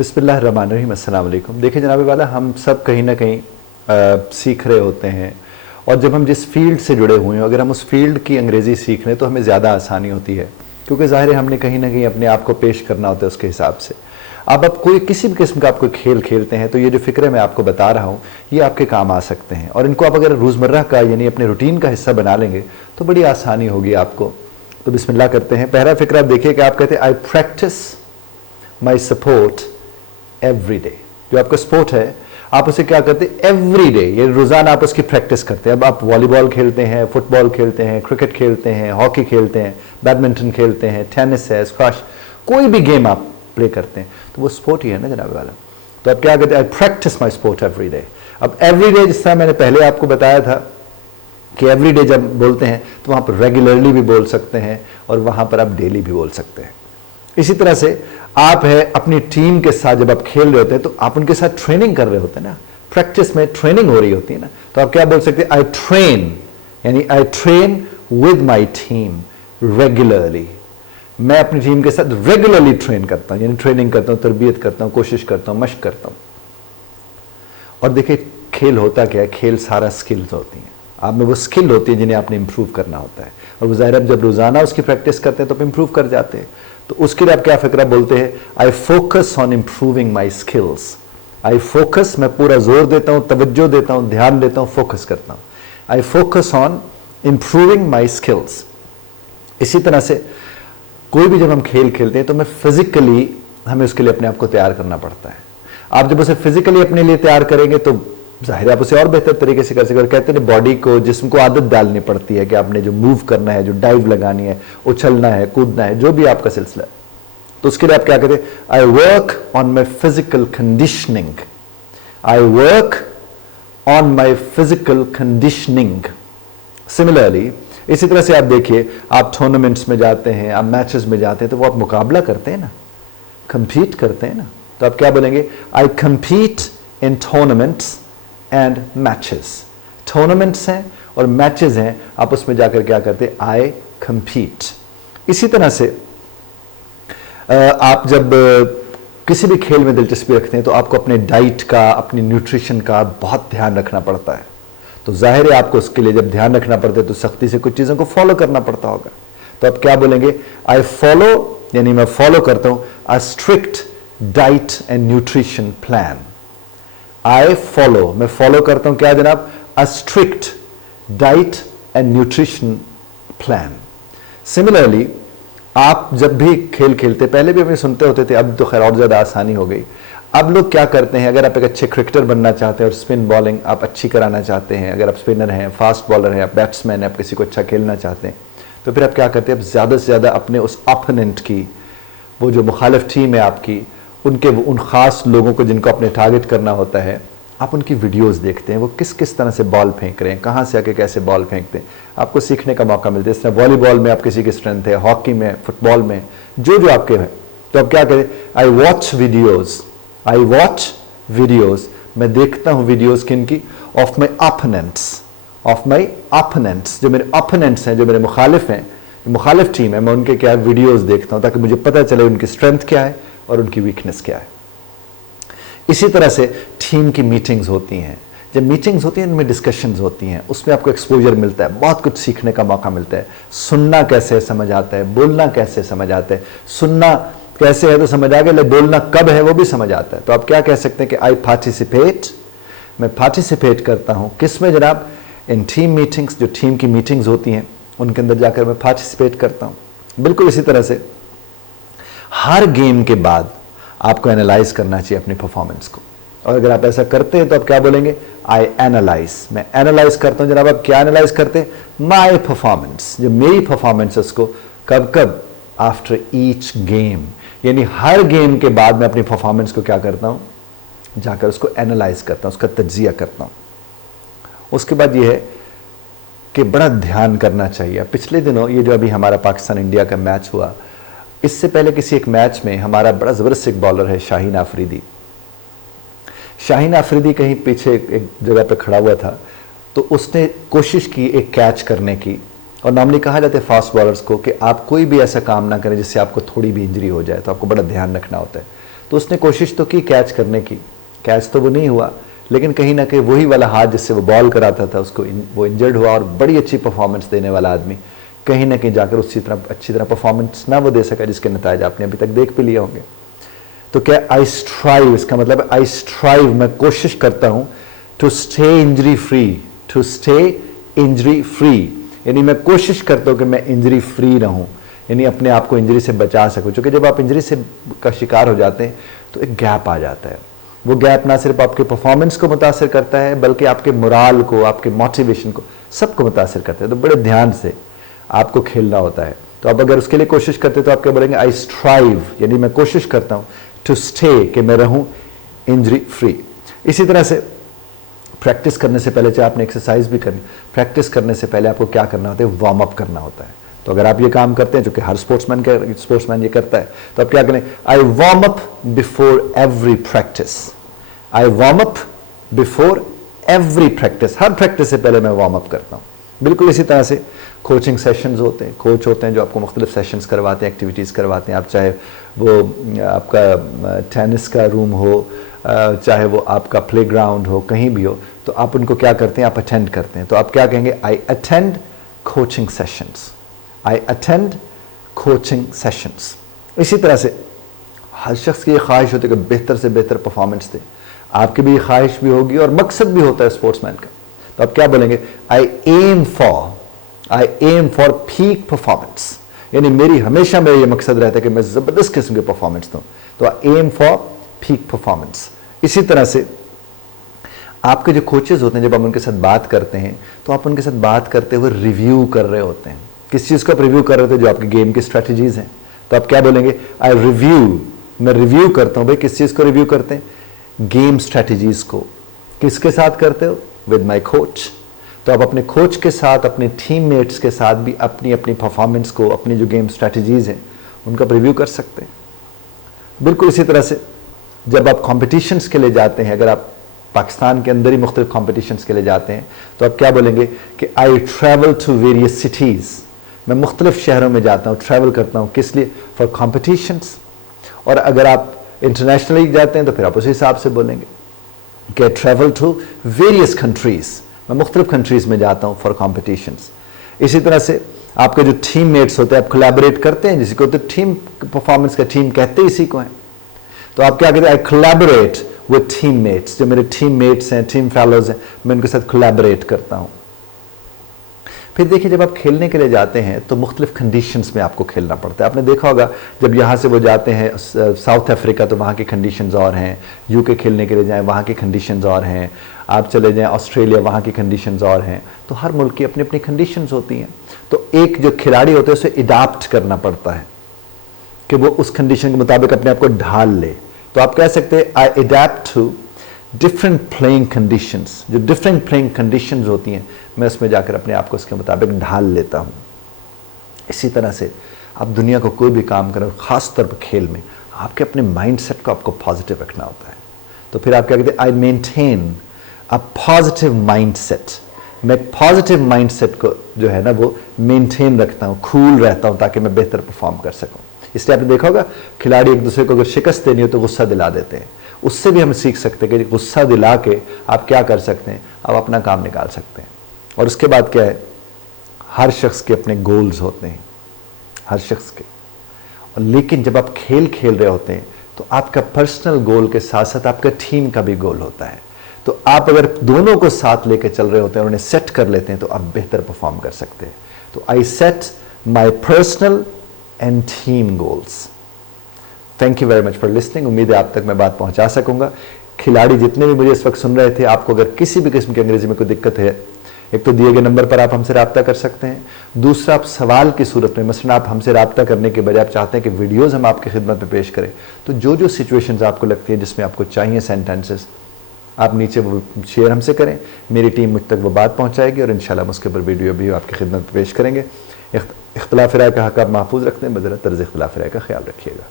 बिस्मिल्लाहिर्रहमानिर्रहीम, अस्सलाम वालेकुम। देखिए जनाब वाला, हम सब कहीं ना कहीं सीख रहे होते हैं, और जब हम जिस फील्ड से जुड़े हुए हैं अगर हम उस फील्ड की अंग्रेज़ी सीख लें तो हमें ज़्यादा आसानी होती है, क्योंकि ज़ाहिर है हमने कहीं ना कहीं अपने आप को पेश करना होता है उसके हिसाब से। आप कोई किसी भी किस्म का आप कोई खेल खेलते हैं तो ये जो फ़िक्रे मैं आपको बता रहा हूँ ये आपके काम आ सकते हैं, और इनको आप अगर रोज़मर्रा का यानी अपने रूटीन का हिस्सा बना लेंगे तो बड़ी आसानी होगी आपको। तो बिस्मिल्लाह करते हैं। पहला फ़िक्रा आप देखिए कि आप कहते हैं I practice my sport every day. जो आपका स्पोर्ट है आप उसे क्या करते हैं, एवरी डे, ये रोज़ाना आप उसकी प्रैक्टिस करते हैं। अब आप वॉलीबॉल खेलते हैं, फुटबॉल खेलते हैं, क्रिकेट खेलते हैं, हॉकी खेलते हैं, बैडमिंटन खेलते हैं, टेनिस है, स्क्वैश, कोई भी गेम आप प्ले करते हैं तो वो स्पोर्ट ही है ना जनाब वाला। तो आप क्या कहते हैं, I practice my sport every day. अब एवरी डे जिस तरह मैंने पहले आपको बताया था कि एवरी डे जब बोलते हैं तो वहाँ पर रेगुलरली भी बोल सकते हैं और वहाँ पर आप डेली भी बोल सकते हैं। इसी तरह से आप है अपनी टीम के साथ जब आप खेल रहे होते हैं तो आप उनके साथ ट्रेनिंग कर रहे होते हैं ना, प्रैक्टिस में ट्रेनिंग हो रही होती है ना, तो आप क्या बोल सकते हैं, आई ट्रेन, यानी I train with my team regularly. मैं अपनी टीम के साथ रेगुलरली ट्रेन करता हूं, यानी ट्रेनिंग करता हूं, तरबियत करता हूं, कोशिश करता हूं, मशक करता हूं। और देखिए खेल होता क्या है, खेल सारा स्किल्स होती हैं, आप में वो स्किल होती है जिन्हें आपने इंप्रूव करना होता है, और वो ज़ाहिर जब रोज़ाना उसकी प्रैक्टिस करते हैं तो आप इंप्रूव कर जाते हैं। तो उसके लिए आप क्या फिक्रा बोलते हैं, I focus on improving my skills. I focus, मैं पूरा जोर देता हूं, तवज्जो देता हूं, ध्यान देता हूं, फोकस करता हूं। I focus on improving my skills. इसी तरह से कोई भी जब हम खेल खेलते हैं तो मैं फिजिकली, हमें उसके लिए अपने आप को तैयार करना पड़ता है। आप जब उसे फिजिकली अपने लिए तैयार करेंगे तो जाहिर आप उसे और बेहतर तरीके से कर सकें। और कहते हैं बॉडी को, जिस्म को आदत डालनी पड़ती है कि आपने जो मूव करना है, जो डाइव लगानी है, उछलना है, कूदना है, जो भी आपका सिलसिला है, तो उसके लिए आप क्या कहते हैं, I work on my physical conditioning. I work on my physical conditioning. Similarly इसी तरह से आप देखिए, आप टूर्नामेंट्स में जाते हैं, आप मैचेस में जाते हैं तो वो आप मुकाबला करते हैं ना, कंपीट करते हैं ना, तो आप क्या बोलेंगे, I compete in tournaments and matches. Tournaments हैं और मैचेस हैं, आप उसमें जाकर क्या करते हैं, आई कंपीट। इसी तरह से आप जब किसी भी खेल में दिलचस्पी रखते हैं तो आपको अपने डाइट का, अपनी न्यूट्रिशन का बहुत ध्यान रखना पड़ता है। तो जाहिर है आपको उसके लिए जब ध्यान रखना पड़ता है तो सख्ती से कुछ चीज़ों को फॉलो करना पड़ता होगा। तो आप क्या बोलेंगे, आई फॉलो, यानी मैं फॉलो करता हूं a strict diet and nutrition plan. I follow, मैं फॉलो करता हूं क्या जनाब, a strict diet and nutrition plan. Similarly आप जब भी खेल खेलते, पहले भी हमें सुनते होते थे, अब तो खैर और ज़्यादा आसानी हो गई। अब लोग क्या करते हैं, अगर आप एक अच्छे क्रिकेटर बनना चाहते हैं और स्पिन बॉलिंग आप अच्छी कराना चाहते हैं, अगर आप स्पिनर हैं, फास्ट बॉलर हैं, आप बैट्समैन हैं, आप किसी को अच्छा खेलना चाहते हैं, तो फिर आप क्या करते हैं, आप ज़्यादा से ज़्यादा अपने उस ओपोनेंट की, वो जो मुखालिफ टीम है आपकी, उनके उन ख़ास लोगों को जिनको अपने टारगेट करना होता है, आप उनकी वीडियोस देखते हैं, वो किस किस तरह से बॉल फेंक रहे हैं, कहाँ से आके कैसे बॉल फेंकते हैं, आपको सीखने का मौका मिलता है। इस तरह वॉलीबॉल में आप किसी की स्ट्रेंथ है, हॉकी में, फुटबॉल में, जो जो आपके हैं, तो आप क्या करें, I watch videos, I watch videos, मैं देखता हूँ वीडियोज़ किनकी, of my opponents, of my opponents, जो मेरे ओपोनेंट्स हैं, जो मेरे मुखालिफ हैं, मुखालिफ टीम है, मैं उनके क्या वीडियोज़ देखता हूँ ताकि मुझे पता चले उनकी स्ट्रेंथ क्या है और उनकी वीकनेस क्या है। इसी तरह से टीम की मीटिंग्स होती हैं, जब मीटिंग्स होती हैं इनमें डिस्कशंस होती हैं, उसमें आपको एक्सपोजर मिलता है, बहुत कुछ सीखने का मौका मिलता है। सुनना कैसे समझ आता है, बोलना कैसे समझ आता है, सुनना कैसे है तो समझ आ गया, बोलना कब है वो भी समझ आता है। तो आप क्या कह सकते हैं कि आई पार्टिसिपेट, मैं पार्टिसिपेट करता हूँ किस में जनाब, इन टीम मीटिंग्स, जो टीम की मीटिंग्स होती हैं उनके अंदर जाकर मैं पार्टिसिपेट करता हूँ। बिल्कुल इसी तरह से हर गेम के बाद आपको एनालाइज करना चाहिए अपनी परफॉर्मेंस को, और अगर आप ऐसा करते हैं तो आप क्या बोलेंगे, आई एनालाइज, मैं एनालाइज करता हूं। जनाब आप क्या एनालाइज करते हैं, माई परफॉर्मेंस, जो मेरी परफॉर्मेंस है उसको कब कब, आफ्टर ईच गेम, यानी हर गेम के बाद मैं अपनी परफॉर्मेंस को क्या करता हूं, जाकर उसको एनालाइज करता हूं, उसका तज्जिया करता हूं। उसके बाद यह है कि बड़ा ध्यान करना चाहिए। पिछले दिनों ये जो अभी हमारा पाकिस्तान इंडिया का मैच हुआ, इससे पहले किसी एक मैच में हमारा बड़ा ज़बरदस्त एक बॉलर है शाहीन आफरीदी। शाहीन आफरीदी कहीं पीछे एक जगह पे खड़ा हुआ था, तो उसने कोशिश की एक कैच करने की, और नॉर्मली कहा जाता है फास्ट बॉलर्स को कि आप कोई भी ऐसा काम ना करें जिससे आपको थोड़ी भी इंजरी हो जाए, तो आपको बड़ा ध्यान रखना होता है। तो उसने कोशिश तो की कैच करने की, कैच तो वो नहीं हुआ, लेकिन कहीं ना कहीं वही वाला हाथ जिससे वो बॉल कराता था उसको वो इंजर्ड हुआ, और बड़ी अच्छी परफॉर्मेंस देने वाला आदमी कहीं ना कहीं जाकर उसी तरह अच्छी तरह परफॉर्मेंस ना वो दे सका जिसके नतीजे आपने अभी तक देख भी लिए होंगे। तो क्या आई स्ट्राइव, इसका मतलब आई स्ट्राइव, मैं कोशिश करता हूं to stay injury free, to stay injury free, यानी मैं कोशिश करता हूं कि मैं इंजरी फ्री रहूं, यानी अपने आप को इंजरी से बचा सकूं। क्योंकि जब आप इंजरी से का शिकार हो जाते हैं तो एक गैप आ जाता है। वो गैप ना सिर्फ आपके परफॉर्मेंस को मुतासर करता है बल्कि आपके मोराल को, आपके मोटिवेशन को, सबको मुतासर करता है। तो बड़े ध्यान से आपको खेलना होता है। तो आप अगर उसके लिए कोशिश करते तो आप क्या बोलेंगे, आई स्ट्राइव, यानी मैं कोशिश करता हूं टू स्टे, कि मैं रहूं इंजरी फ्री। इसी तरह से प्रैक्टिस करने से पहले, चाहे आपने एक्सरसाइज भी करनी, प्रैक्टिस करने से पहले आपको क्या करना होता है, वार्म अप करना होता है। तो अगर आप ये काम करते हैं, जो कि हर स्पोर्ट्समैन ये करता है, तो आप क्या करें, I warm up before every practice, I warm up before every practice, हर प्रैक्टिस से पहले मैं वार्म अप करता हूं। बिल्कुल इसी तरह से कोचिंग सेशंस होते हैं, कोच होते हैं जो आपको मुख्तलिफ सेशंस करवाते हैं, एक्टिविटीज़ करवाते हैं। आप चाहे वो आपका टेनिस का रूम हो, चाहे वो आपका प्लेग्राउंड हो, कहीं भी हो, तो आप उनको क्या करते हैं, आप अटेंड करते हैं। तो आप क्या कहेंगे, I attend coaching sessions, I attend coaching sessions. इसी तरह से हर शख्स की ये ख्वाहिश होती है कि बेहतर से बेहतर परफॉर्मेंस दे, आपकी भी ख्वाहिश भी होगी और मकसद भी होता है स्पोर्ट्समैन का। तो आप क्या बोलेंगे, I am for peak performance, यानी मेरी हमेशा मेरा ये मकसद रहता है कि मैं जबरदस्त किस्म की परफॉर्मेंस दूं। तो I am for peak performance. इसी तरह से आपके जो कोचेज होते हैं, जब आप उनके साथ बात करते हैं तो आप उनके साथ बात करते हुए रिव्यू कर रहे होते हैं। किस चीज़ को आप रिव्यू कर रहे होते हैं, जो आपके गेम की स्ट्रैटेजीज हैं। तो आप क्या बोलेंगे, आई रिव्यू, मैं रिव्यू करता हूं। भाई किस चीज़ को रिव्यू करते हैं, गेम स्ट्रैटेजीज को। किसके साथ करते हो, विद माई कोच। तो आप अपने कोच के साथ, अपने टीममेट्स के साथ भी अपनी अपनी परफॉर्मेंस को, अपनी जो गेम स्ट्रैटेजीज हैं उनका रिव्यू कर सकते हैं। बिल्कुल इसी तरह से जब आप कॉम्पिटिशन्स के लिए जाते हैं, अगर आप पाकिस्तान के अंदर ही मुख्तलिफ कॉम्पिटिशन्स के लिए जाते हैं, तो आप क्या बोलेंगे कि I travel to various cities, मैं मुख्तलिफ शहरों में जाता हूँ, ट्रैवल करता हूँ। किस लिए, फॉर कॉम्पिटिशन्स। और अगर आप इंटरनेशनली जाते हैं तो फिर आप उसी हिसाब से बोलेंगे कि ट्रैवल टू वेरियस कंट्रीज, मैं मुख्तलिफ कंट्रीज में जाता हूँ फॉर कॉम्पिटिशन्स। इसी तरह से आपके जो टीममेट्स होते हैं, आप कोलैबोरेट करते हैं, जिसको तो टीम परफॉर्मेंस का टीम कहते ही इसी को है। तो आप क्या कहते हैं, आई कोलैबोरेट विद टीममेट्स, जो मेरे टीममेट्स हैं, टीम फेलोज हैं, मैं उनके साथ कोलैबोरेट करता हूँ। फिर देखिए, जब आप खेलने के लिए जाते हैं तो मुख्तलिफ कंडीशंस में आपको खेलना पड़ता है। आपने देखा होगा जब यहाँ से वो जाते हैं साउथ अफ्रीका तो वहाँ की कंडीशंस और हैं, यूके खेलने के लिए जाएं वहाँ की कंडीशंस और हैं, आप चले जाएं ऑस्ट्रेलिया वहाँ की कंडीशंस और हैं। तो हर मुल्क की अपनी अपनी कंडीशंस होती हैं। तो एक जो खिलाड़ी होते हैं उसे अडाप्ट करना पड़ता है कि वो उस कंडीशन के मुताबिक अपने आप को ढाल ले। तो आप कह सकते हैं I adapt to different playing conditions. जो डिफरेंट प्लेइंग कंडीशंस होती हैं मैं उसमें जाकर अपने आप को उसके मुताबिक ढाल लेता हूं। इसी तरह से आप दुनिया को कोई भी काम करें, खास तौर पर खेल में, आपके अपने माइंडसेट को आपको पॉजिटिव रखना होता है। तो फिर आप क्या कहते हैं, I maintain a positive mindset. मैं पॉजिटिव माइंडसेट को जो है ना वो मेंटेन रखता हूं, कूल रहता हूं, ताकि मैं बेहतर परफॉर्म कर सकूं। इसलिए आपने देखा होगा खिलाड़ी एक दूसरे को अगर शिकस्त देनी हो तो गुस्सा दिला देते हैं। उससे भी हम सीख सकते हैं कि गुस्सा दिला के आप क्या कर सकते हैं, आप अपना काम निकाल सकते हैं। और उसके बाद क्या है, हर शख्स के अपने गोल्स होते हैं, हर शख्स के। और लेकिन जब आप खेल खेल रहे होते हैं तो आपका पर्सनल गोल के साथ साथ आपका टीम का भी गोल होता है। तो आप अगर दोनों को साथ लेके चल रहे होते हैं और उन्हें सेट कर लेते हैं तो आप बेहतर परफॉर्म कर सकते हैं। तो I set my personal and team goals. Thank you very much for listening. उम्मीद है आप तक मैं बात पहुंचा सकूंगा। खिलाड़ी जितने भी मुझे इस वक्त सुन रहे थे, आपको अगर किसी भी किस्म की अंग्रेजी में कोई दिक्कत है, एक तो दिए गए नंबर पर आप हमसे रब्ता कर सकते हैं। दूसरा, आप सवाल की सूरत में, मसलन आप हमसे रब्ता करने के बजाय आप चाहते हैं कि वीडियोज़ हम आपकी खिदमत में पेश करें, तो जो जो सिचुएशंस आपको लगती है जिसमें आपको चाहिए सेंटेंसेस, आप नीचे वो शेयर हमसे करें। मेरी टीम मुझ तक वो बात पहुँचाएगी और इंशाल्लाह हम उसके ऊपर वीडियो भी आपकी खिदमत में पेश करेंगे। इख्तिलाफ राय का हक आप महफूज रखते हैं, बज़रा तर्ज़ इख्तिलाफ राय का ख्याल रखिएगा।